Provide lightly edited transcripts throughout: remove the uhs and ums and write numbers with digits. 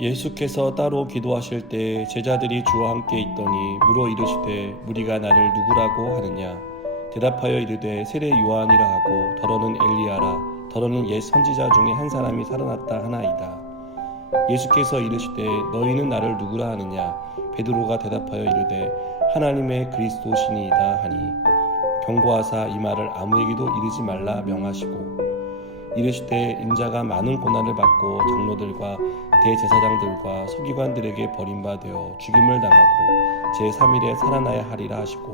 예수께서 따로 기도하실 때 제자들이 주와 함께 있더니 물어 이르시되 무리가 나를 누구라고 하느냐. 대답하여 이르되 세례 요한이라 하고 더러는 엘리야라 더러는 옛 선지자 중에 한 사람이 살아났다 하나이다. 예수께서 이르시되 너희는 나를 누구라 하느냐. 베드로가 대답하여 이르되 하나님의 그리스도시니이다 하니 경고하사 이 말을 아무에게도 이르지 말라 명하시고 이르시되 인자가 많은 고난을 받고 장로들과 대제사장들과 서기관들에게 버림받아 죽임을 당하고 제3일에 살아나야 하리라 하시고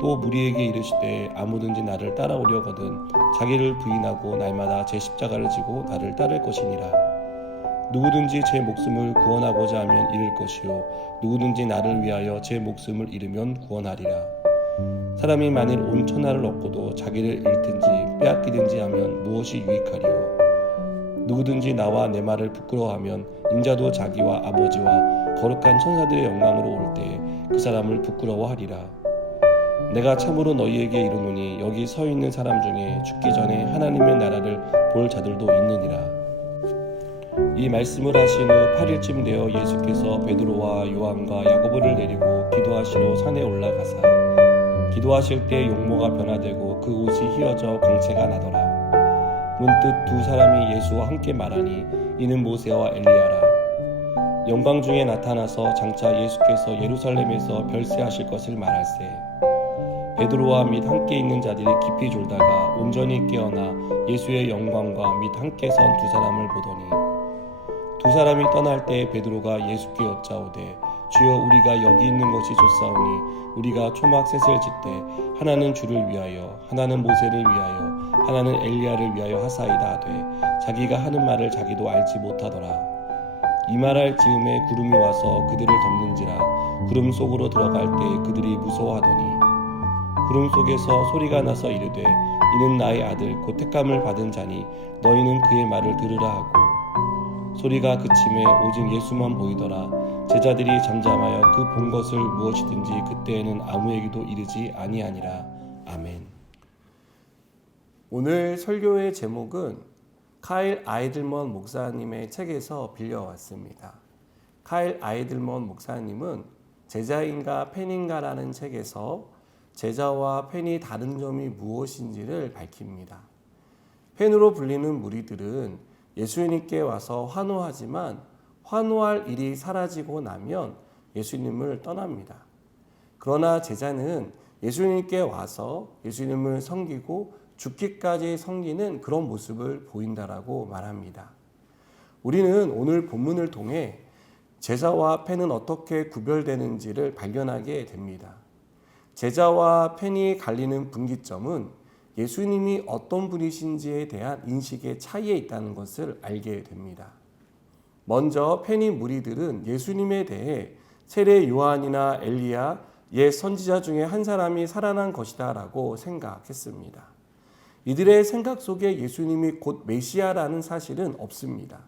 또 무리에게 이르시되 아무든지 나를 따라오려거든 자기를 부인하고 날마다 제 십자가를 지고 나를 따를 것이니라. 누구든지 제 목숨을 구원하고자 하면 잃을 것이요 누구든지 나를 위하여 제 목숨을 잃으면 구원하리라. 사람이 만일 온 천하를 얻고도 자기를 잃든지 빼앗기든지 하면 무엇이 유익하리요. 누구든지 나와 내 말을 부끄러워하면 인자도 자기와 아버지와 거룩한 천사들의 영광으로 올 때에 그 사람을 부끄러워하리라. 내가 참으로 너희에게 이르노니 여기 서 있는 사람 중에 죽기 전에 하나님의 나라를 볼 자들도 있느니라. 이 말씀을 하신 후 8일쯤 되어 예수께서 베드로와 요한과 야고보를 데리고 기도하시러 산에 올라가사 기도하실 때 용모가 변화되고 그 옷이 휘어져 광채가 나더라. 문득 두 사람이 예수와 함께 말하니 이는 모세와 엘리야라. 영광 중에 나타나서 장차 예수께서 예루살렘에서 별세하실 것을 말할세. 베드로와 및 함께 있는 자들이 깊이 졸다가 온전히 깨어나 예수의 영광과 및 함께 선 두 사람을 보더니 두 사람이 떠날 때 베드로가 예수께 여짜오되 주여 우리가 여기 있는 것이 좋사오니 우리가 초막 셋을 짓되 하나는 주를 위하여 하나는 모세를 위하여 하나는 엘리야를 위하여 하사이다 하되 자기가 하는 말을 자기도 알지 못하더라. 이 말할 즈음에 구름이 와서 그들을 덮는지라 구름 속으로 들어갈 때 그들이 무서워하더니 구름 속에서 소리가 나서 이르되 이는 나의 아들 곧 택감을 받은 자니 너희는 그의 말을 들으라 하고 소리가 그침에 오직 예수만 보이더라. 제자들이 잠잠하여 그 본 것을 무엇이든지 그때에는 아무에게도 이르지 아니하니라. 아멘. 오늘 설교의 제목은 카일 아이들먼 목사님의 책에서 빌려왔습니다. 카일 아이들먼 목사님은 제자인가 팬인가라는 책에서 제자와 팬이 다른 점이 무엇인지를 밝힙니다. 팬으로 불리는 무리들은 예수님께 와서 환호하지만 환호할 일이 사라지고 나면 예수님을 떠납니다. 그러나 제자는 예수님께 와서 예수님을 섬기고 죽기까지 섬기는 그런 모습을 보인다라고 말합니다. 우리는 오늘 본문을 통해 제자와 팬은 어떻게 구별되는지를 발견하게 됩니다. 제자와 팬이 갈리는 분기점은 예수님이 어떤 분이신지에 대한 인식의 차이에 있다는 것을 알게 됩니다. 먼저 팬이 무리들은 예수님에 대해 세례 요한이나 엘리야, 옛 선지자 중에 한 사람이 살아난 것이다 라고 생각했습니다. 이들의 생각 속에 예수님이 곧 메시아라는 사실은 없습니다.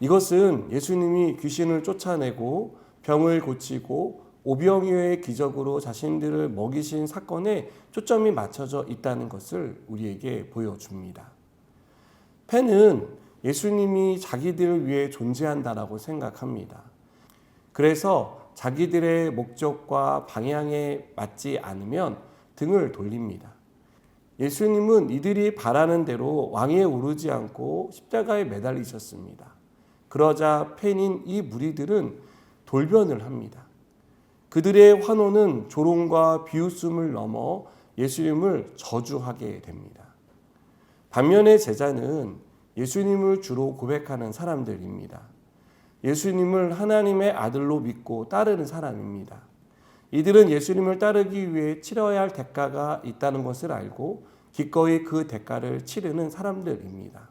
이것은 예수님이 귀신을 쫓아내고 병을 고치고 오병이어의 기적으로 자신들을 먹이신 사건에 초점이 맞춰져 있다는 것을 우리에게 보여줍니다. 팬은 예수님이 자기들을 위해 존재한다라고 생각합니다. 그래서 자기들의 목적과 방향에 맞지 않으면 등을 돌립니다. 예수님은 이들이 바라는 대로 왕위에 오르지 않고 십자가에 매달리셨습니다. 그러자 팬인 이 무리들은 돌변을 합니다. 그들의 환호는 조롱과 비웃음을 넘어 예수님을 저주하게 됩니다. 반면에 제자는 예수님을 주로 고백하는 사람들입니다. 예수님을 하나님의 아들로 믿고 따르는 사람입니다. 이들은 예수님을 따르기 위해 치러야 할 대가가 있다는 것을 알고 기꺼이 그 대가를 치르는 사람들입니다.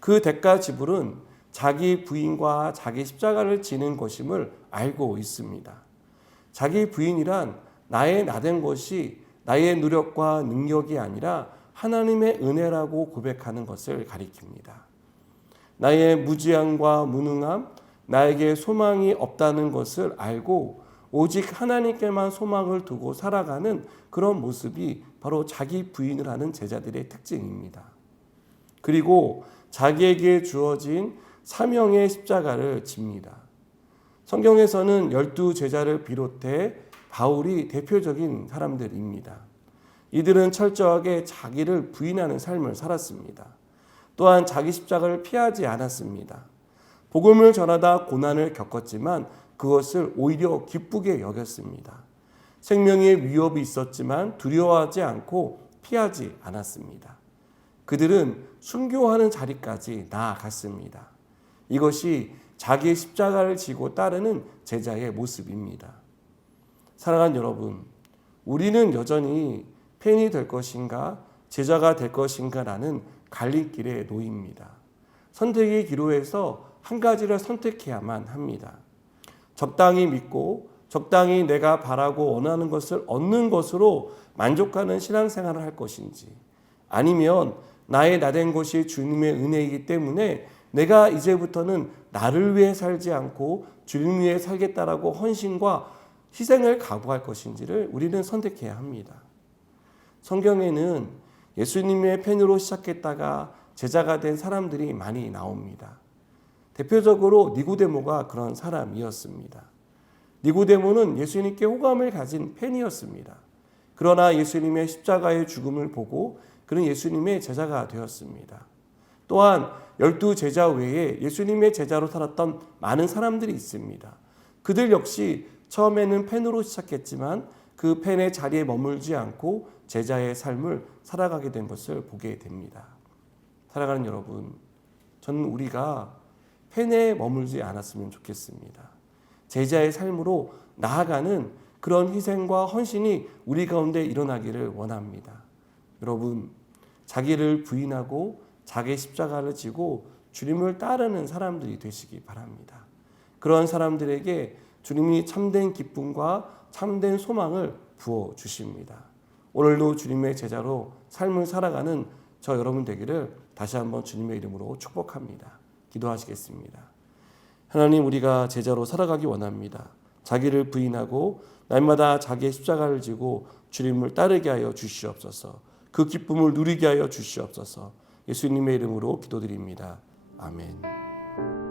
그 대가 지불은 자기 부인과 자기 십자가를 지는 것임을 알고 있습니다. 자기 부인이란 나의 나된 것이 나의 노력과 능력이 아니라 하나님의 은혜라고 고백하는 것을 가리킵니다. 나의 무지함과 무능함, 나에게 소망이 없다는 것을 알고 오직 하나님께만 소망을 두고 살아가는 그런 모습이 바로 자기 부인을 하는 제자들의 특징입니다. 그리고 자기에게 주어진 사명의 십자가를 집니다. 성경에서는 12제자를 비롯해 바울이 대표적인 사람들입니다. 이들은 철저하게 자기를 부인하는 삶을 살았습니다. 또한 자기 십자가를 피하지 않았습니다. 복음을 전하다 고난을 겪었지만 그것을 오히려 기쁘게 여겼습니다. 생명의 위협이 있었지만 두려워하지 않고 피하지 않았습니다. 그들은 순교하는 자리까지 나아갔습니다. 이것이 자기의 십자가를 지고 따르는 제자의 모습입니다. 사랑하는 여러분, 우리는 여전히 팬이 될 것인가 제자가 될 것인가라는 갈림길에 놓입니다. 선택의 기로에서 한 가지를 선택해야만 합니다. 적당히 믿고 적당히 내가 바라고 원하는 것을 얻는 것으로 만족하는 신앙생활을 할 것인지, 아니면 나의 나된 것이 주님의 은혜이기 때문에 내가 이제부터는 나를 위해 살지 않고 주님 위해 살겠다라고 헌신과 희생을 각오할 것인지를 우리는 선택해야 합니다. 성경에는 예수님의 팬으로 시작했다가 제자가 된 사람들이 많이 나옵니다. 대표적으로 니고데모가 그런 사람이었습니다. 니고데모는 예수님께 호감을 가진 팬이었습니다. 그러나 예수님의 십자가의 죽음을 보고 그는 예수님의 제자가 되었습니다. 또한 12제자 외에 예수님의 제자로 살았던 많은 사람들이 있습니다. 그들 역시 처음에는 팬으로 시작했지만 그 팬의 자리에 머물지 않고 제자의 삶을 살아가게 된 것을 보게 됩니다. 사랑하는 여러분, 저는 우리가 팬에 머물지 않았으면 좋겠습니다. 제자의 삶으로 나아가는 그런 희생과 헌신이 우리 가운데 일어나기를 원합니다. 여러분, 자기를 부인하고 자기 십자가를 지고 주님을 따르는 사람들이 되시기 바랍니다. 그런 사람들에게 주님이 참된 기쁨과 참된 소망을 부어주십니다. 오늘도 주님의 제자로 삶을 살아가는 저 여러분 되기를 다시 한번 주님의 이름으로 축복합니다. 기도하시겠습니다. 하나님, 우리가 제자로 살아가기 원합니다. 자기를 부인하고 날마다 자기의 십자가를 지고 주님을 따르게 하여 주시옵소서. 그 기쁨을 누리게 하여 주시옵소서. 예수님의 이름으로 기도드립니다. 아멘.